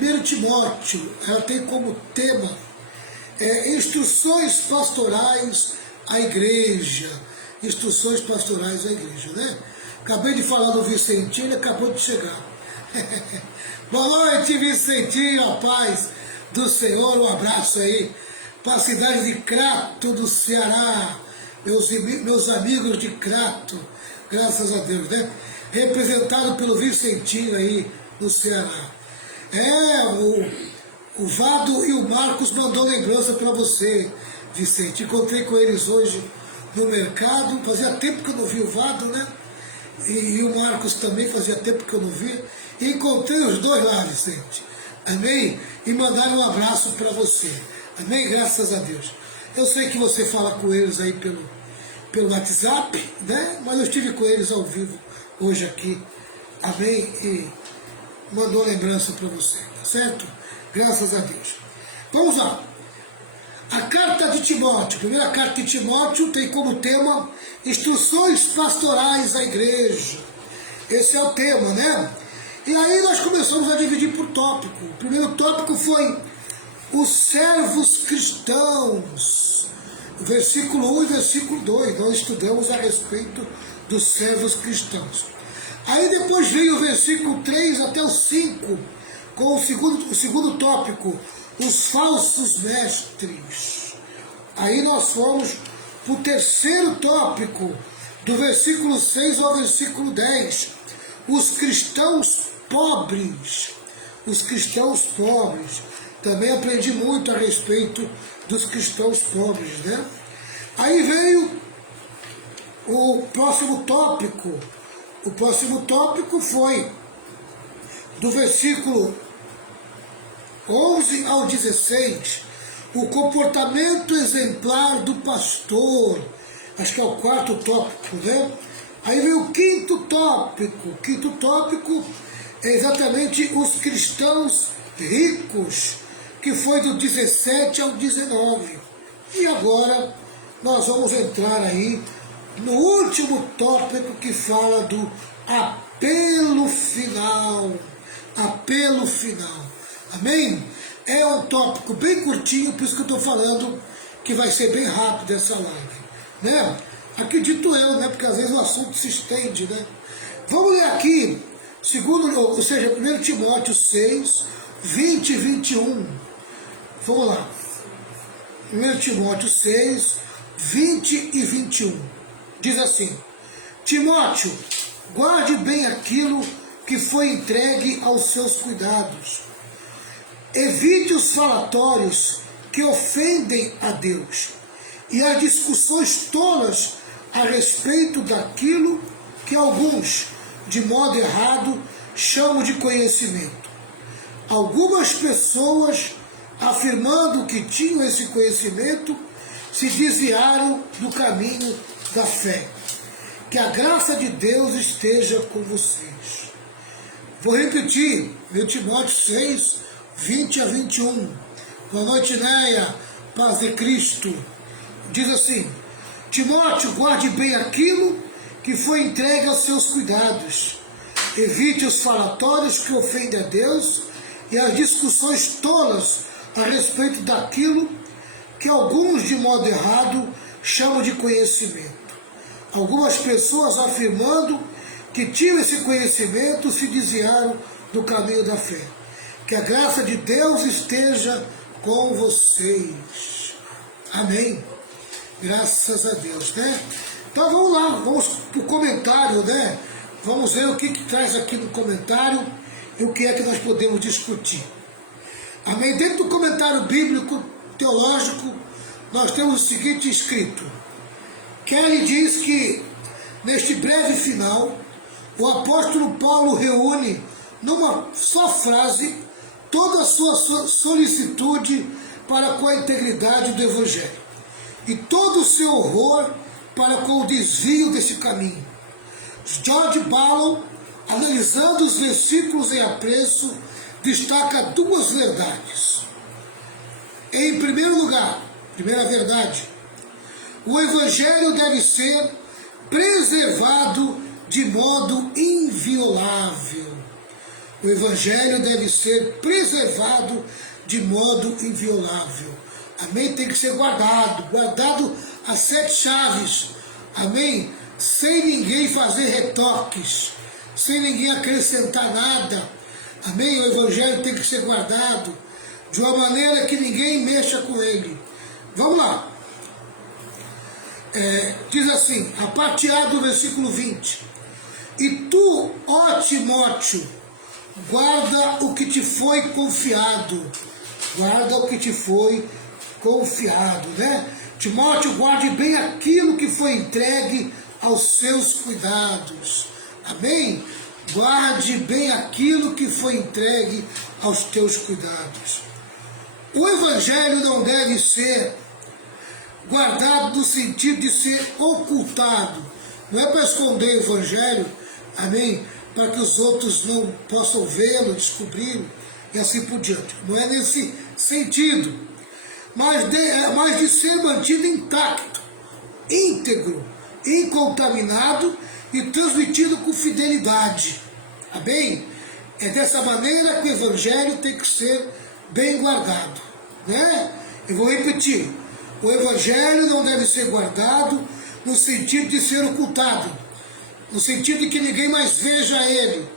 1 Timóteo, ela tem como tema instruções pastorais à igreja. Instruções pastorais à igreja, né? Acabei de falar do Vicentinho, ele acabou de chegar. Boa noite, Vicentinho, a paz do Senhor, um abraço aí para a cidade de Crato, do Ceará, meus amigos de Crato, graças a Deus, né? Representado pelo Vicentinho aí no Ceará. O Vado e o Marcos mandou lembrança para você, Vicente. Encontrei com eles hoje no mercado, fazia tempo que eu não vi o Vado, né? E o Marcos também, fazia tempo que eu não via. E encontrei os dois lá, Vicente. Amém? E mandaram um abraço para você. Amém? Graças a Deus. Eu sei que você fala com eles aí pelo WhatsApp, né? Mas eu estive com eles ao vivo hoje aqui. Amém? E mandou lembrança para você, tá certo? Graças a Deus. Vamos lá. A carta de Timóteo, a primeira carta de Timóteo tem como tema instruções pastorais à igreja. Esse é o tema, né? E aí nós começamos a dividir por tópico. O primeiro tópico foi os servos cristãos. Versículo 1 e versículo 2, nós estudamos a respeito dos servos cristãos. Aí depois veio o versículo 3 até o 5, com o segundo tópico, os falsos mestres. Aí nós fomos para o terceiro tópico, do versículo 6 ao versículo 10, os cristãos pobres. Os cristãos pobres. Também aprendi muito a respeito dos cristãos pobres, né? Aí veio o próximo tópico. O próximo tópico foi do versículo 11 ao 16, o comportamento exemplar do pastor. Acho que é o quarto tópico, né? Aí veio o quinto tópico. O quinto tópico é exatamente os cristãos ricos, que foi do 17 ao 19. E agora nós vamos entrar aí no último tópico, que fala do apelo final. Apelo final. Amém? É um tópico bem curtinho, por isso que eu estou falando que vai ser bem rápido essa live, né? Acredito eu, né? Porque às vezes o assunto se estende, né? Vamos ler aqui, ou seja, 1 Timóteo 6, 20 e 21. Vamos lá. 1 Timóteo 6, 20 e 21. Diz assim: Timóteo, guarde bem aquilo que foi entregue aos seus cuidados. Evite os falatórios que ofendem a Deus e as discussões tolas a respeito daquilo que alguns, de modo errado, chamam de conhecimento. Algumas pessoas, afirmando que tinham esse conhecimento, se desviaram do caminho da fé. Que a graça de Deus esteja com vocês. Vou repetir, 1 Timóteo 6, 20 a 21. Boa noite, Neia, paz de Cristo. Diz assim: Timóteo, guarde bem aquilo que foi entregue aos seus cuidados. Evite os falatórios que ofendem a Deus e as discussões tolas a respeito daquilo que alguns, de modo errado, chamam de conhecimento. Algumas pessoas, afirmando que tinham esse conhecimento, se desviaram do caminho da fé. Que a graça de Deus esteja com vocês. Amém. Graças a Deus, né? Então vamos lá, vamos para o comentário, né? Vamos ver o que traz aqui no comentário e o que é que nós podemos discutir. Amém? Dentro do comentário bíblico teológico, nós temos o seguinte escrito. Kelly diz que, neste breve final, o apóstolo Paulo reúne, numa só frase, toda a sua solicitude para com a integridade do Evangelho e todo o seu horror para com o desvio desse caminho. George Barlow, analisando os versículos em apreço, destaca duas verdades. Em primeiro lugar, primeira verdade, o Evangelho deve ser preservado de modo inviolável. O Evangelho deve ser preservado de modo inviolável. Amém? Tem que ser guardado as 7 chaves. Amém? Sem ninguém fazer retoques, sem ninguém acrescentar nada. Amém? O Evangelho tem que ser guardado de uma maneira que ninguém mexa com ele. Vamos lá. Diz assim, a parte A do versículo 20. E tu, ó Timóteo, guarda o que te foi confiado. Guarda o que te foi confiado, né? Timóteo, guarde bem aquilo que foi entregue aos seus cuidados. Amém? Guarde bem aquilo que foi entregue aos teus cuidados. O Evangelho não deve ser guardado no sentido de ser ocultado. Não é para esconder o Evangelho, amém? Para que os outros não possam vê-lo, descobri-lo e assim por diante. Não é nesse sentido, mas de ser mantido intacto, íntegro, incontaminado e transmitido com fidelidade. Amém? É dessa maneira que o Evangelho tem que ser bem guardado, né? Eu vou repetir. O Evangelho não deve ser guardado no sentido de ser ocultado, no sentido de que ninguém mais veja ele.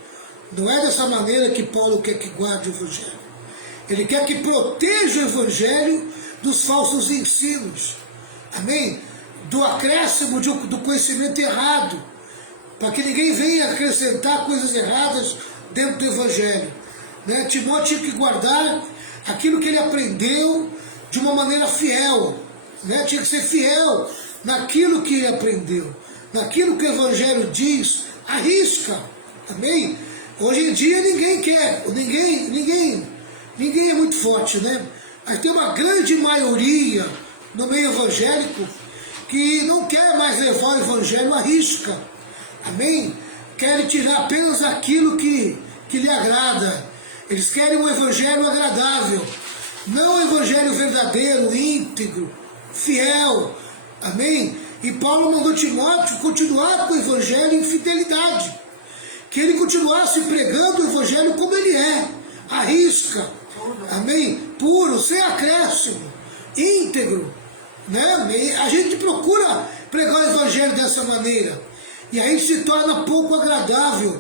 Não é dessa maneira que Paulo quer que guarde o Evangelho. Ele quer que proteja o Evangelho dos falsos ensinos. Amém? Do acréscimo do conhecimento errado, para que ninguém venha acrescentar coisas erradas dentro do Evangelho. Né? Timóteo tinha que guardar aquilo que ele aprendeu de uma maneira fiel. Né? Tinha que ser fiel naquilo que ele aprendeu, naquilo que o Evangelho diz, arrisca. Amém? Hoje em dia ninguém quer, ninguém é muito forte, né? Mas tem uma grande maioria no meio evangélico que não quer mais levar o Evangelho à risca. Amém? Querem tirar apenas aquilo que lhe agrada. Eles querem um Evangelho agradável, não um Evangelho verdadeiro, íntegro, fiel. Amém? E Paulo mandou Timóteo continuar com o Evangelho em fidelidade, que ele continuasse pregando o Evangelho como ele é, à risca. Amém? Puro, sem acréscimo, íntegro. Né? A gente procura pregar o Evangelho dessa maneira, e aí se torna pouco agradável.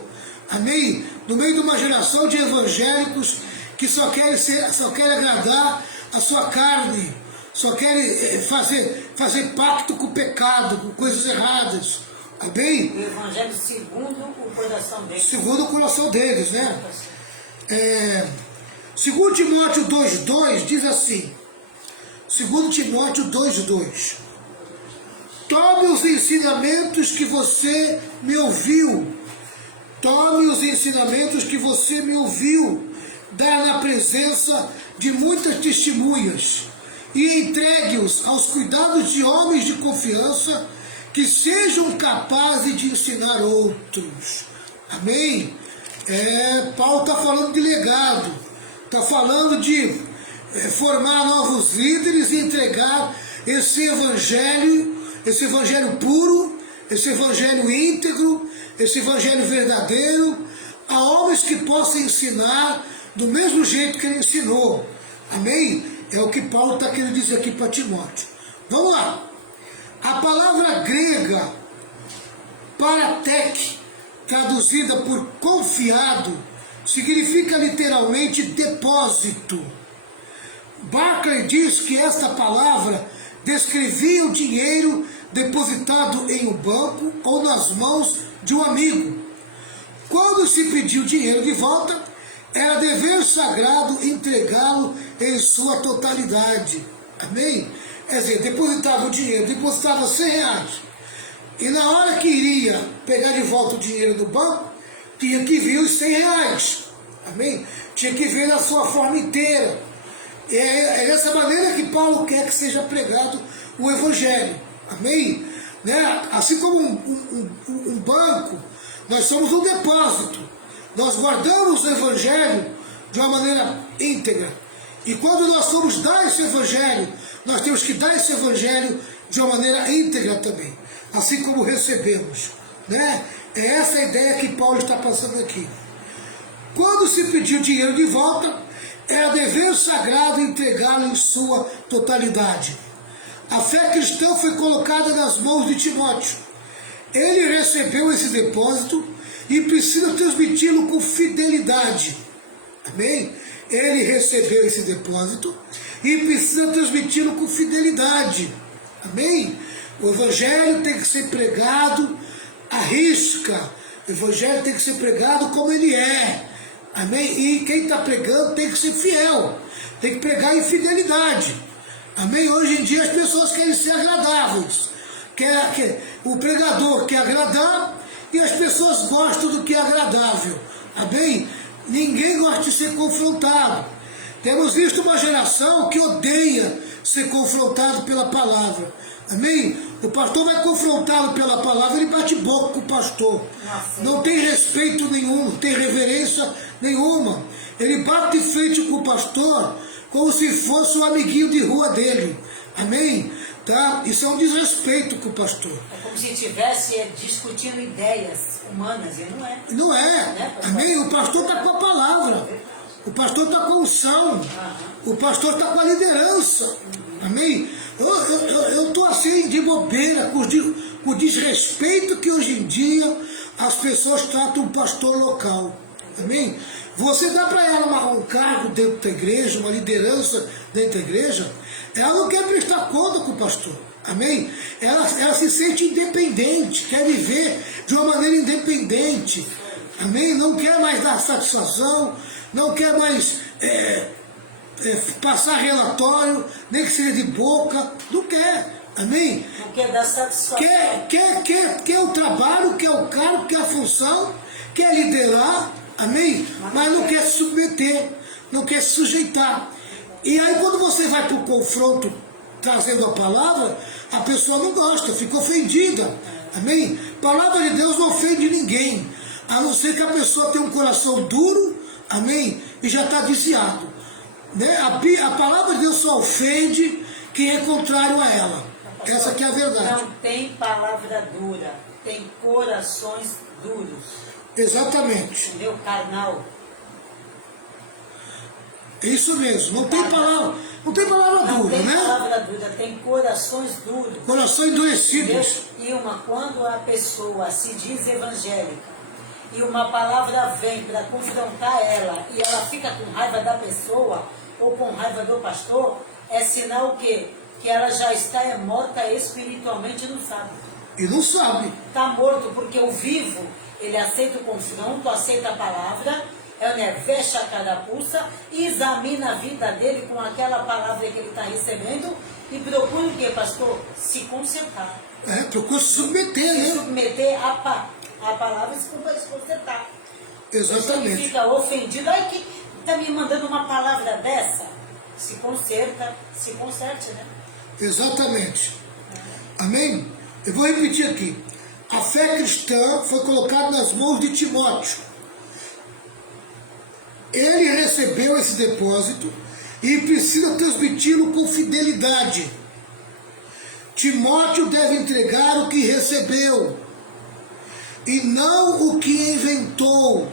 Amém? No meio de uma geração de evangélicos que só querem agradar a sua carne, só querem fazer pacto com o pecado, com coisas erradas. Amém? O Evangelho segundo o coração deles. Segundo o coração deles, né? 2 Timóteo 2,2 diz assim, 2 Timóteo 2,2: tome os ensinamentos que você me ouviu, dar na presença de muitas testemunhas, e entregue-os aos cuidados de homens de confiança, que sejam capazes de ensinar outros. Amém? Paulo está falando de legado, está falando de formar novos líderes e entregar esse evangelho puro, esse evangelho íntegro, esse evangelho verdadeiro, a homens que possam ensinar do mesmo jeito que ele ensinou. Amém? É o que Paulo está querendo dizer aqui para Timóteo. Vamos lá. A palavra grega paratek, traduzida por confiado, significa literalmente depósito. Barclay diz que esta palavra descrevia o dinheiro depositado em um banco ou nas mãos de um amigo. Quando se pediu dinheiro de volta, era dever sagrado entregá-lo em sua totalidade. Amém? Quer dizer, depositava o dinheiro, depositava 100 reais. E na hora que iria pegar de volta o dinheiro do banco, tinha que vir os 100 reais. Amém? Tinha que vir na sua forma inteira. É dessa maneira que Paulo quer que seja pregado o Evangelho. Amém? Né? Assim como um banco, nós somos um depósito. Nós guardamos o Evangelho de uma maneira íntegra. E quando nós somos dar esse Evangelho, nós temos que dar esse Evangelho de uma maneira íntegra também. Assim como recebemos. Né? É essa a ideia que Paulo está passando aqui. Quando se pedir o dinheiro de volta, é dever sagrado entregá-lo em sua totalidade. A fé cristã foi colocada nas mãos de Timóteo. Ele recebeu esse depósito e precisa transmiti-lo com fidelidade. Amém? Ele recebeu esse depósito e precisa transmiti-lo com fidelidade. Amém? O Evangelho tem que ser pregado à risca. O Evangelho tem que ser pregado como ele é. Amém? E quem está pregando tem que ser fiel. Tem que pregar em fidelidade. Amém? Hoje em dia as pessoas querem ser agradáveis. O pregador quer agradar e as pessoas gostam do que é agradável. Amém? Ninguém gosta de ser confrontado. Temos visto uma geração que odeia ser confrontado pela palavra. Amém? O pastor vai confrontá-lo pela palavra, ele bate boca com o pastor. Não tem respeito nenhum, não tem reverência nenhuma. Ele bate de frente com o pastor como se fosse um amiguinho de rua dele. Amém? Tá? Isso é um desrespeito com o pastor. É como se estivesse discutindo ideias humanas, e não é. Não é. Né, Amém? O pastor está com a palavra. O pastor está com a unção. O pastor está com a liderança. Amém? Eu estou assim de bobeira com o desrespeito que hoje em dia as pessoas tratam o pastor local. Amém? Você dá para ela um cargo dentro da igreja, uma liderança dentro da igreja, ela não quer prestar conta com o pastor. Amém? Ela se sente independente, quer viver de uma maneira independente. Amém? Não quer mais dar satisfação, não quer mais passar relatório, nem que seja de boca, não quer. Amém? Não quer dar satisfação. Quer o trabalho, quer o cargo, quer a função, quer liderar, amém? Mas não quer se submeter, não quer se sujeitar. E aí quando você vai para o confronto trazendo a palavra, a pessoa não gosta, fica ofendida. Amém? A palavra de Deus não ofende ninguém, a não ser que a pessoa tenha um coração duro, amém? E já está viciado. Né? A palavra de Deus só ofende quem é contrário a ela. Essa aqui é a verdade. Não tem palavra dura, tem corações duros. Exatamente. Entendeu? Carnal. É isso mesmo. Não tem palavra dura, Não tem né? palavra dura, tem corações duros. Coração endurecidos. E quando a pessoa se diz evangélica e uma palavra vem para confrontar ela e ela fica com raiva da pessoa ou com raiva do pastor, é sinal que ela já está morta espiritualmente e não sabe. E não sabe. Está morto porque o vivo, ele aceita o confronto, aceita a palavra, fecha a carapuça e examina a vida dele com aquela palavra que ele está recebendo e procura o que, pastor? Se consertar. Procura se submeter, né? Se submeter à palavra e se consertar. Exatamente. Ele fica ofendido. Ai, que está me mandando uma palavra dessa? Se conserta, se conserte, né? Exatamente. Amém? Eu vou repetir aqui. A fé cristã foi colocada nas mãos de Timóteo. Ele recebeu esse depósito e precisa transmiti-lo com fidelidade. Timóteo deve entregar o que recebeu e não o que inventou.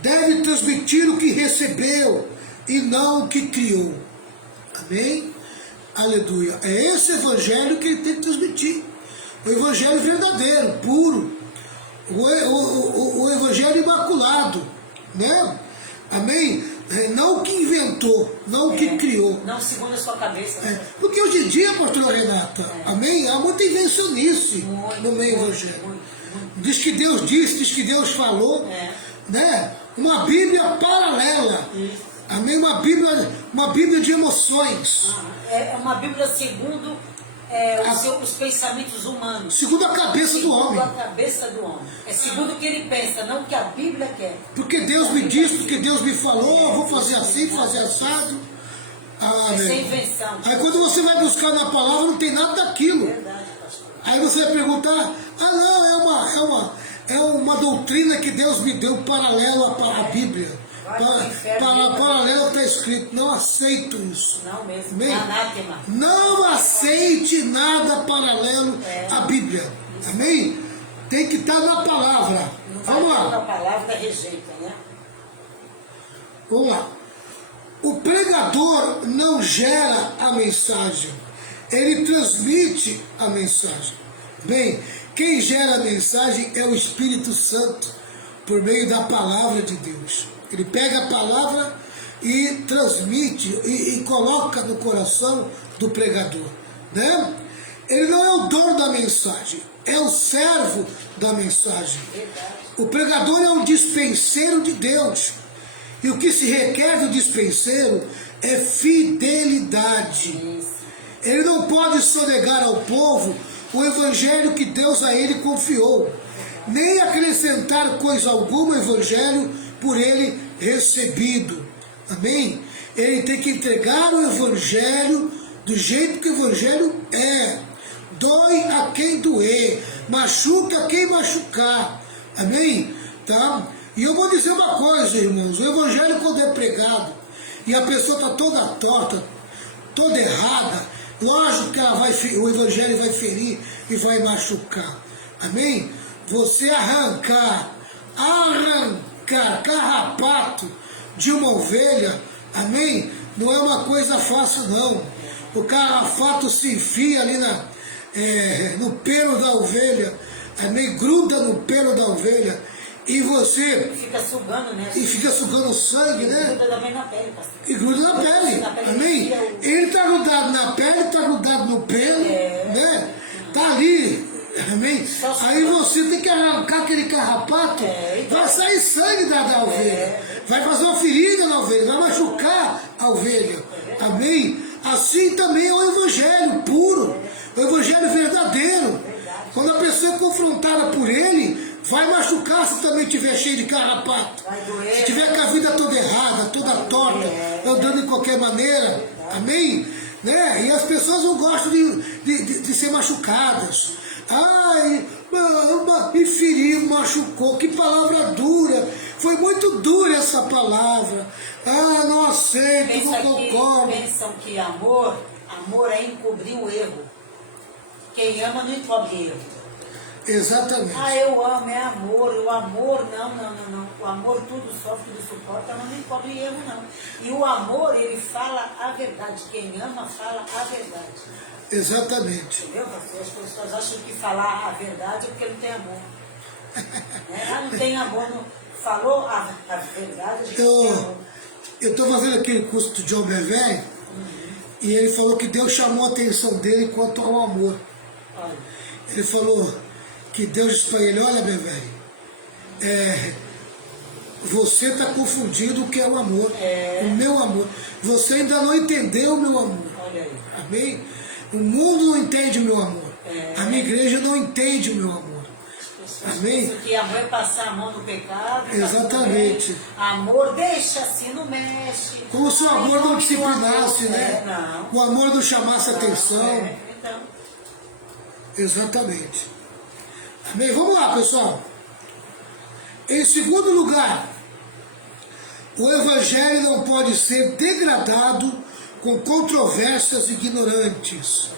Deve transmitir o que recebeu e não o que criou. Amém? Aleluia. É esse evangelho que ele tem que transmitir. O evangelho verdadeiro, puro. O evangelho imaculado. Né? Amém? Não o que inventou, não o que criou. Não segundo a sua cabeça. Né? Porque hoje em dia, pastora Renata, amém? Há muita invencionice no meio evangélico. Diz que Deus disse, diz que Deus falou. Né? Uma Bíblia paralela. Amém? Uma Bíblia de emoções. É uma Bíblia segundo os pensamentos humanos. Segundo a cabeça do homem. Segundo a cabeça do homem. É segundo o que ele pensa, não o que a Bíblia quer. Porque Deus me disse, porque Deus me falou, vou fazer assim, fazer assado. Sem invenção. Aí quando você vai buscar na palavra, não tem nada daquilo. Verdade, pastor. Aí você vai perguntar, não, é uma doutrina que Deus me deu paralelo à Bíblia. Paralelo está escrito, não aceito isso. Não mesmo, Amém? anátema. Não aceite nada paralelo à Bíblia. Amém? Tem que estar na palavra. Não Vamos vai lá. a palavra rejeita, né? Vamos lá. O pregador não gera a mensagem, ele transmite a mensagem. Bem, quem gera a mensagem é o Espírito Santo, por meio da palavra de Deus. Ele pega a palavra e transmite e coloca no coração do pregador, né? Ele não é o dono da mensagem, é o servo da mensagem. O pregador é um dispenseiro de Deus. E o que se requer do dispenseiro é fidelidade. Ele não pode sonegar ao povo o evangelho que Deus a ele confiou, nem acrescentar coisa alguma ao evangelho por ele recebido. Amém? Ele tem que entregar o evangelho do jeito que o evangelho é. Dói a quem doer, machuca a quem machucar. Amém? Tá? E eu vou dizer uma coisa, irmãos, o evangelho quando é pregado e a pessoa está toda torta, toda errada, lógico que o evangelho vai ferir e vai machucar. Amém? Você arrancar carrapato de uma ovelha, amém? Não é uma coisa fácil não. O carrapato se enfia ali no pelo da ovelha, amém? Gruda no pelo da ovelha. E você... Fica sugando, né? E fica sugando sangue, né? E gruda também na pele, pastor. E gruda na pele, amém? Ele está grudado na pele, está grudado no pelo, né? Está ali, amém? Aí você tem que arrancar aquele carrapato, vai sair sangue da ovelha. Vai fazer uma ferida na ovelha, vai machucar a ovelha, amém? Assim também é o evangelho puro, o evangelho verdadeiro. Quando a pessoa é confrontada por ele, vai machucar se também estiver cheio de carrapato. Se tiver com a vida toda errada, toda torta, andando de qualquer maneira. Amém? Né? E as pessoas não gostam de ser machucadas. Ai, me feriu, machucou. Que palavra dura. Foi muito dura essa palavra. Ah, não aceito, não concordo. Pensam que amor é encobrir o erro. Quem ama não encobre erro. Exatamente. Ah, eu amo, é amor. O amor, não. O amor tudo sofre, tudo suporta, não encobre erro, não. E o amor, ele fala a verdade. Quem ama, fala a verdade. Exatamente. Entendeu, pastor? As pessoas acham que falar a verdade é porque não tem amor. Não tem amor, não. Falou a verdade, a gente tem amor. Eu estou fazendo aquele curso do John Bevere, e ele falou que Deus chamou a atenção dele quanto ao amor. Olha. Ele falou que Deus disse para ele, olha Bevere, você está confundindo o que é o amor, o meu amor. Você ainda não entendeu o meu amor. Olha aí. Amém? O mundo não entende o meu amor. A minha igreja não entende o meu amor. Amém? Isso que amor é passar a mão no pecado. Exatamente. Amor deixa assim, não mexe. Como se o amor não disciplinasse, né? Não. O amor não chamasse atenção. Então. Exatamente. Amém? Vamos lá, pessoal. Em segundo lugar, o evangelho não pode ser degradado com controvérsias ignorantes.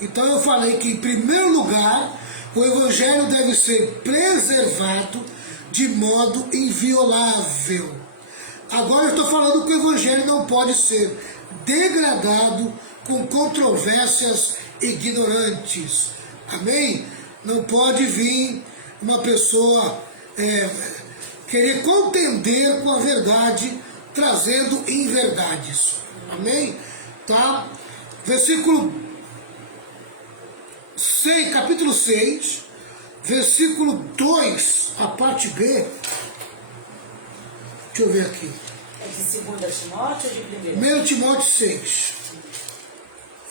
Então eu falei que, em primeiro lugar, o evangelho deve ser preservado de modo inviolável. Agora eu estou falando que o evangelho não pode ser degradado com controvérsias ignorantes. Amém? Não pode vir uma pessoa querer contender com a verdade, trazendo inverdades. Amém? Tá? Versículo 6, capítulo 6, versículo 2, a parte B. Deixa eu ver aqui. É de 2 Timóteo ou de 1 Timóteo 6.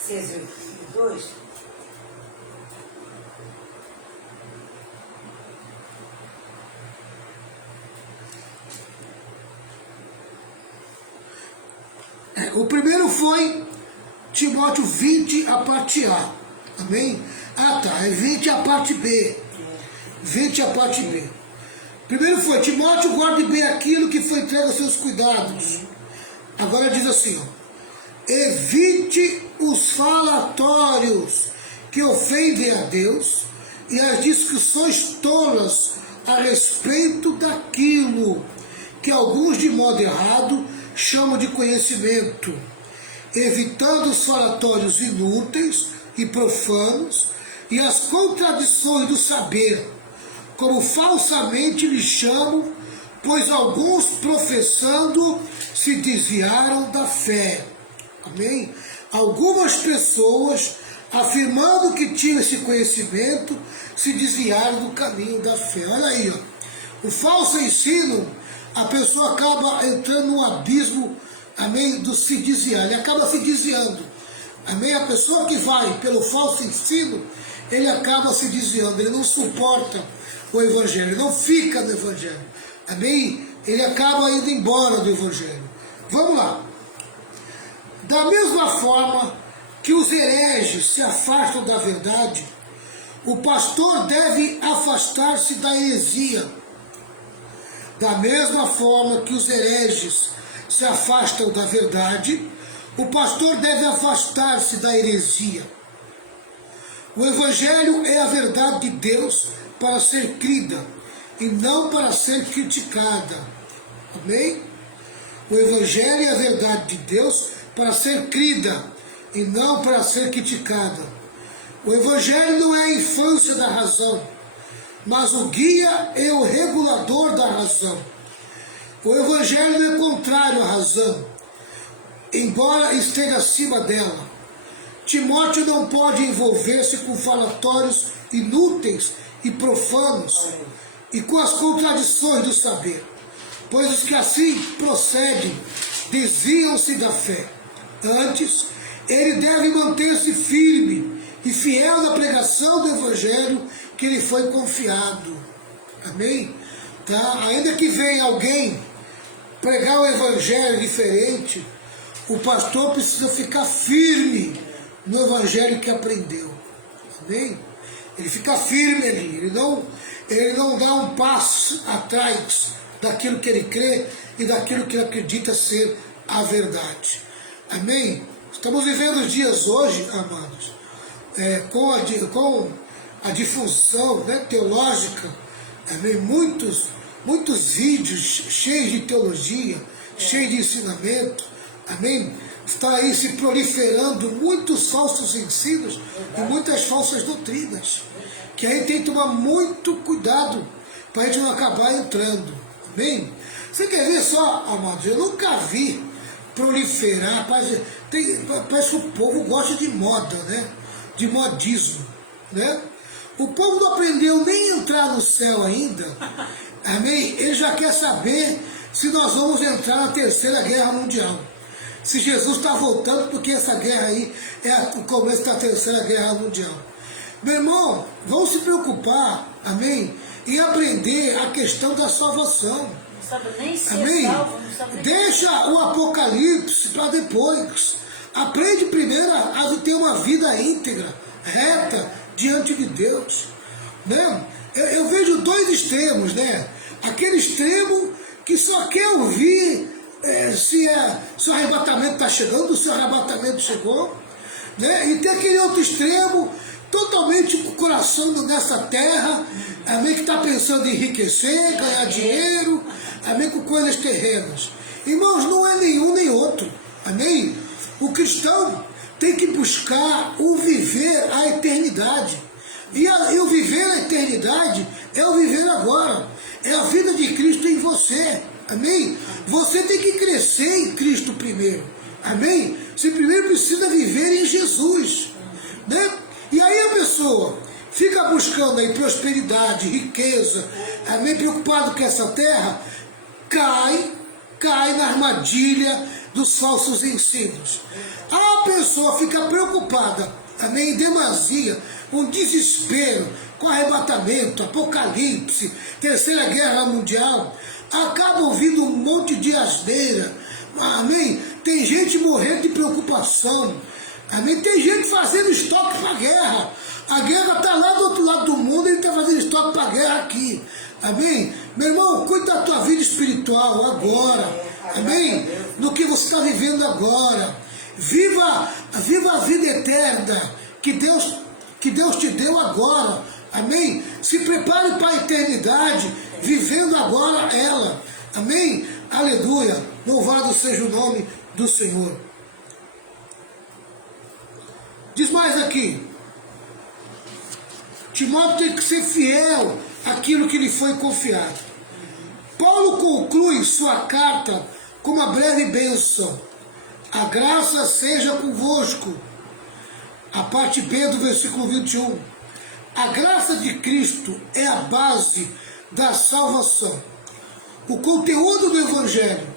6 e 2? O primeiro foi Timóteo 20, a parte A. Amém? Ah, tá. É 20 a parte B. 20 a parte B. Primeiro foi, Timóteo, guarde bem aquilo que foi entregue aos seus cuidados. Agora diz assim, ó, evite os falatórios que ofendem a Deus e as discussões tolas a respeito daquilo que alguns de modo errado chamam de conhecimento, evitando os falatórios inúteis e profanos e as contradições do saber, como falsamente lhe chamam, pois alguns professando se desviaram da fé. Amém? Algumas pessoas, afirmando que tinham esse conhecimento, se desviaram do caminho da fé. Olha aí, ó. O falso ensino, a pessoa acaba entrando num abismo, amém, do se desviar. Ele acaba se desviando. Amém? A pessoa que vai pelo falso ensino, ele acaba se desviando. Ele não suporta o evangelho, ele não fica no evangelho. Amém? Ele acaba indo embora do evangelho. Vamos lá. Da mesma forma que os hereges se afastam da verdade, o pastor deve afastar-se da heresia. Da mesma forma que os hereges se afastam da verdade, o pastor deve afastar-se da heresia. O evangelho é a verdade de Deus para ser crida e não para ser criticada. Amém? O evangelho é a verdade de Deus para ser crida e não para ser criticada. O evangelho não é a infância da razão, mas o guia é o regulador da razão. O evangelho não é contrário à razão, embora esteja acima dela. Timóteo não pode envolver-se com falatórios inúteis e profanos e com as contradições do saber, pois os que assim procedem desviam-se da fé. Antes, ele deve manter-se firme e fiel na pregação do evangelho que lhe foi confiado. Amém? Tá? Ainda que venha alguém pregar o evangelho diferente, o pastor precisa ficar firme no evangelho que aprendeu. Amém? Ele fica firme ali, ele não dá um passo atrás daquilo que ele crê e daquilo que ele acredita ser a verdade. Amém? Estamos vivendo os dias hoje, amados, com a difusão, né, teológica, amém? Muitos vídeos cheios de teologia, cheios de ensinamento, amém? Está aí se proliferando muitos falsos ensinos e muitas falsas doutrinas, que aí tem que tomar muito cuidado para a gente não acabar entrando. Amém? Você quer ver só, amados? Eu nunca vi proliferar, parece que o povo gosta de moda, né? De modismo, né? O povo não aprendeu nem a entrar no céu ainda, amém? Ele já quer saber se nós vamos entrar na terceira guerra mundial. Se Jesus está voltando, porque essa guerra aí é o começo da terceira guerra mundial. Meu irmão, vamos se preocupar, amém? Em aprender a questão da salvação. Não sabe nem se amém? É salvo, não sabe nem. Deixa o Apocalipse para depois. Aprende primeiro a ter uma vida íntegra, reta, diante de Deus. Né? Eu vejo dois extremos, né? Aquele extremo que só quer ouvir se o arrebatamento está chegando, se o arrebatamento chegou. Né? E tem aquele outro extremo, totalmente com o coração nessa terra, amém, que está pensando em enriquecer, ganhar dinheiro, amém, com coisas terrenas. Irmãos, não é nenhum nem outro, amém? O cristão tem que buscar o viver a eternidade. E o viver a eternidade é o viver agora, é a vida de Cristo em você, amém? Você tem que crescer em Cristo primeiro, amém? Você primeiro precisa viver em Jesus, né? E aí a pessoa fica buscando aí prosperidade, riqueza, amém, preocupado com essa terra, cai na armadilha dos falsos ensinos. A pessoa fica preocupada, amém, em demasia, com desespero, com arrebatamento, apocalipse, terceira guerra mundial, acaba ouvindo um monte de asneira, amém? Tem gente morrendo de preocupação, amém? Tem gente fazendo estoque para a guerra. A guerra está lá do outro lado do mundo, ele está fazendo estoque para a guerra aqui. Amém? Meu irmão, cuida da tua vida espiritual agora. Amém? No que você está vivendo agora. Viva a vida eterna que Deus te deu agora. Amém? Se prepare para a eternidade, vivendo agora ela. Amém? Aleluia. Louvado seja o nome do Senhor. Diz mais aqui. Timóteo tem que ser fiel àquilo que lhe foi confiado. Paulo conclui sua carta com uma breve bênção. A graça seja convosco. A parte B do versículo 21. A graça de Cristo é a base da salvação. O conteúdo do Evangelho,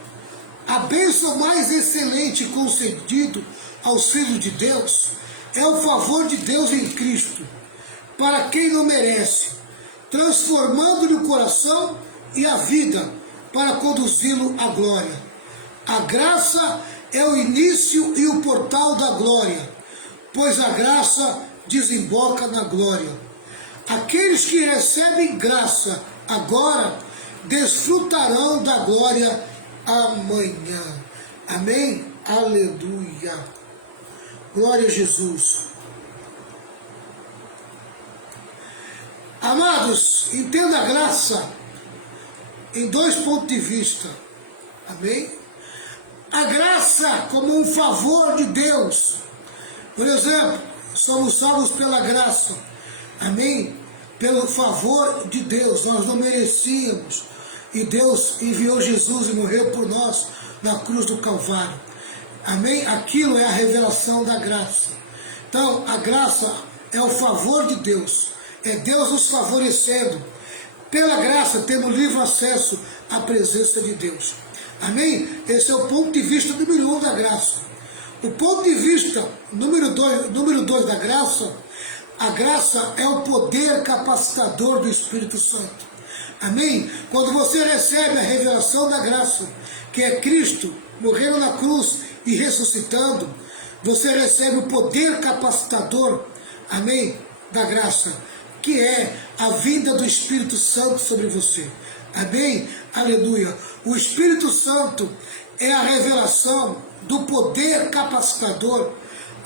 a bênção mais excelente concedido aos filhos de Deus, é o favor de Deus em Cristo, para quem não merece, transformando-lhe o coração e a vida para conduzi-lo à glória. A graça é o início e o portal da glória, pois a graça desemboca na glória. Aqueles que recebem graça agora desfrutarão da glória amanhã. Amém? Aleluia. Glória a Jesus. Amados, entenda a graça em dois pontos de vista. Amém? A graça como um favor de Deus. Por exemplo, somos salvos pela graça. Amém? Pelo favor de Deus. Nós não merecíamos. E Deus enviou Jesus e morreu por nós na cruz do Calvário. Amém? Aquilo é a revelação da graça. Então, a graça é o favor de Deus. É Deus nos favorecendo. Pela graça, temos livre acesso à presença de Deus. Amém? Esse é o ponto de vista número 1 da graça. O ponto de vista número 2 da graça, a graça é o poder capacitador do Espírito Santo. Amém? Quando você recebe a revelação da graça, que é Cristo morrendo na cruz e ressuscitando, você recebe o poder capacitador, amém, da graça, que é a vinda do Espírito Santo sobre você. Amém? Aleluia. O Espírito Santo é a revelação do poder capacitador,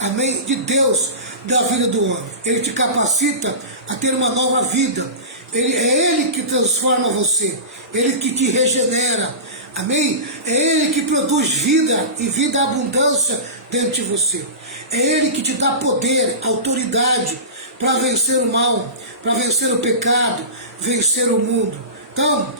amém, de Deus da vida do homem. Ele te capacita a ter uma nova vida. É Ele que transforma você. Ele que te regenera. Amém? É Ele que produz vida e vida abundância dentro de você. É Ele que te dá poder, autoridade para vencer o mal, para vencer o pecado, vencer o mundo. Então,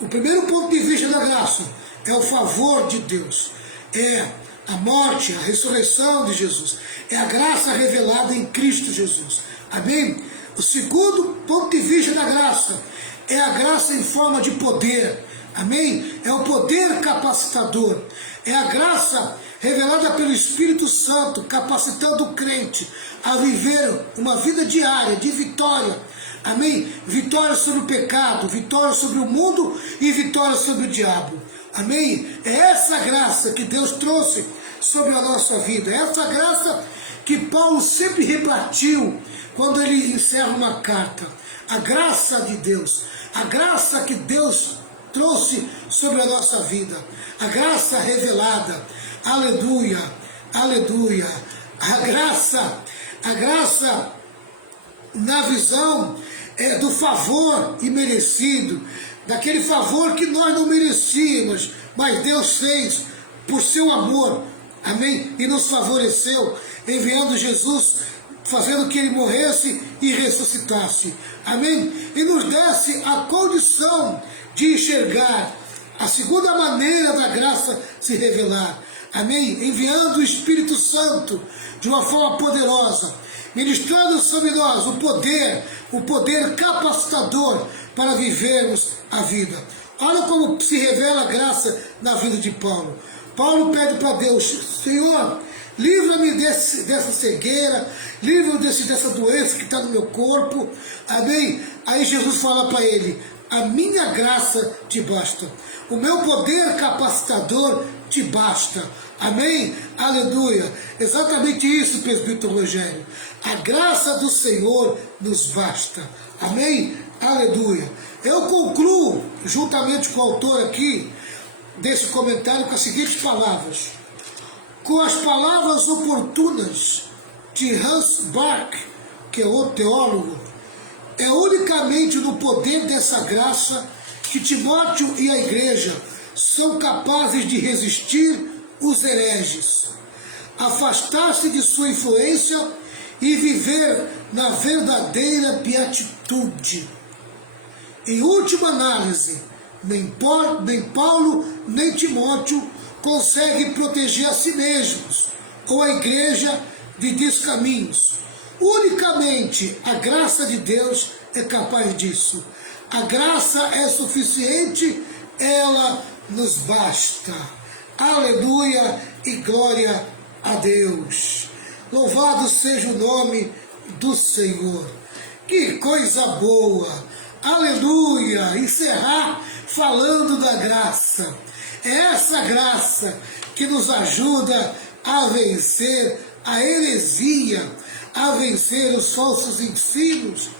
o primeiro ponto de vista da graça é o favor de Deus. É a morte, a ressurreição de Jesus. É a graça revelada em Cristo Jesus. Amém? O segundo ponto de vista da graça é a graça em forma de poder. Amém? É o poder capacitador. É a graça revelada pelo Espírito Santo, capacitando o crente a viver uma vida diária de vitória. Amém? Vitória sobre o pecado, vitória sobre o mundo e vitória sobre o diabo. Amém? É essa graça que Deus trouxe sobre a nossa vida. É essa graça que Paulo sempre repartiu quando ele encerra uma carta. A graça de Deus. A graça que Deus trouxe sobre a nossa vida. A graça revelada. Aleluia. Aleluia. A graça na visão do favor imerecido, daquele favor que nós não merecíamos, mas Deus fez por seu amor, amém? E nos favoreceu, enviando Jesus, fazendo que ele morresse e ressuscitasse, amém? E nos desse a condição de enxergar a segunda maneira da graça se revelar, amém? Enviando o Espírito Santo de uma forma poderosa, ministrando sobre nós o poder capacitador para vivermos a vida. Olha como se revela a graça na vida de Paulo. Paulo pede para Deus: Senhor, livra-me dessa cegueira, livra-me dessa doença que está no meu corpo. Amém? Aí Jesus fala para ele: a minha graça te basta. O meu poder capacitador te basta. Amém? Aleluia. Exatamente isso, presbítero Rogério. A graça do Senhor nos basta. Amém? Aleluia. Eu concluo, juntamente com o autor aqui, desse comentário, com as seguintes palavras. Com as palavras oportunas de Hans Bach, que é outro teólogo, é unicamente no poder dessa graça que Timóteo e a igreja são capazes de resistir os hereges, afastar-se de sua influência e viver na verdadeira beatitude. Em última análise, nem Paulo nem Timóteo conseguem proteger a si mesmos ou a igreja de descaminhos. Unicamente a graça de Deus é capaz disso. A graça é suficiente, ela nos basta. Aleluia e glória a Deus. Louvado seja o nome do Senhor. Que coisa boa. Aleluia. Encerrar falando da graça. É essa graça que nos ajuda a vencer a heresia, a vencer os falsos ensinos,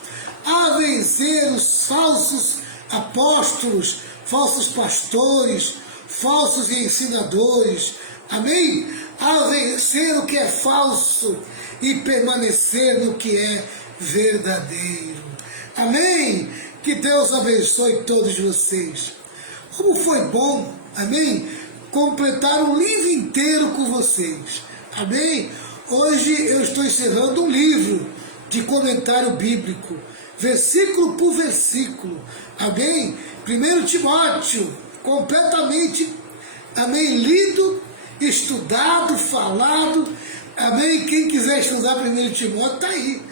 a vencer os falsos apóstolos, falsos pastores, falsos ensinadores, amém? A vencer o que é falso e permanecer no que é verdadeiro, amém? Que Deus abençoe todos vocês. Como foi bom, amém? Completar um livro inteiro com vocês, amém? Hoje eu estou encerrando um livro de comentário bíblico, versículo por versículo, amém? 1 Timóteo, completamente, amém, lido, estudado, falado, amém? Quem quiser estudar 1 Timóteo, está aí,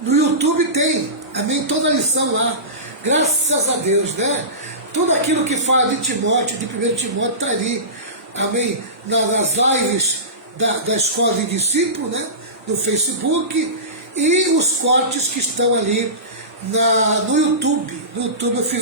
no YouTube tem, amém? Toda a lição lá, graças a Deus, né? Tudo aquilo que fala de Timóteo, de 1 Timóteo, está ali, amém? Nas lives da Escola de Discípulos, né? No Facebook, e os cortes que estão ali no YouTube. No YouTube eu fiz